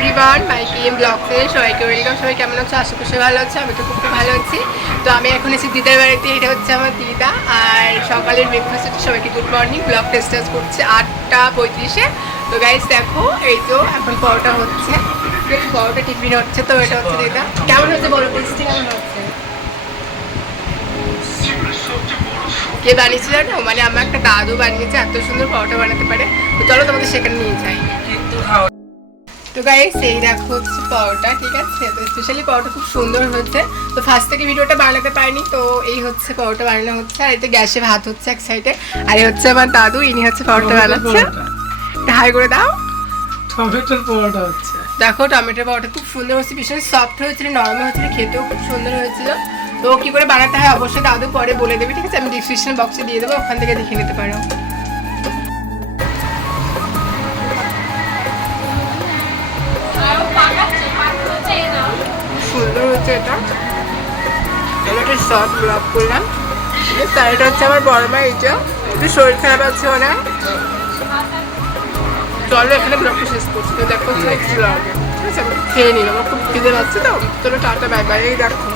Everyone মাই KM ব্লগে সবাইকে welcome. সবাই কেমন আছো? আশা করি ভালো আছে। আমি তো খুব ভালো আছি। তো আমি এখন এসেছি দিদার বাড়িতে। এটা হচ্ছে আমার দিদা। আর সকালের ব্রেকফাস্টে সবাইকে গুড মর্নিং। ব্লগটা স্টার্ট করছে 8:35-এ। তো গাইস দেখো, এই তো এখন পরোটা হচ্ছে, পরোটা টিফিন হচ্ছে। তো এটা হচ্ছে দিদা। কেমন হচ্ছে বলো, টেস্টি কেমন হচ্ছে? কে বানিয়েছে জানো? মানে আমার একটা দাদু বানিয়েছে, এত সুন্দর পরোটা বানাতে পারে। তো চলো তোমাদের সেখানে নিয়ে যাই। তো গাইস এই দেখো হচ্ছে পরোটা, ঠিক আছে? তো স্পেশালি পরোটা খুব সুন্দর হচ্ছে। তো ফার্স্ট থেকে ভিডিওটা বানাতে পারিনি, তো এই হচ্ছে পরোটা বানানো হচ্ছে। আর এতে গ্যাসে ভাত হচ্ছে এক সাইডে। আর এই হচ্ছে আমার দাদু, ইনি হচ্ছে পরোটা বানাচ্ছে। হাই করে দাও। টমেটোর পরোটা হচ্ছে। দেখো টমেটোর পরোটা খুব সুন্দর হচ্ছে, ভীষণ সফট হয়েছিল, নরম হয়েছিল, খেতেও খুব সুন্দর হয়েছিল। তো কি করে বানাতে হয় অবশ্যই দাদু পরে বলে দেবে, ঠিক আছে? আমি ডিসক্রিপশন বক্সে দিয়ে দেবো, ওখান থেকে দেখে নিতে পারো। সুন্দর হচ্ছে এটা। একটা শর্ট ব্লগ করলাম। তার এটা হচ্ছে আমার বড় মা, এইটা একটু শরীর খারাপ আছে ওনার। চলো এখানে ব্লগটা শেষ করছি। তো দেখো ব্লগে, ঠিক আছে? খেয়ে নিলাম, আমার খুব খিদে পাচ্ছে। তো চলো টাটা, বাই বাই। এই দেখো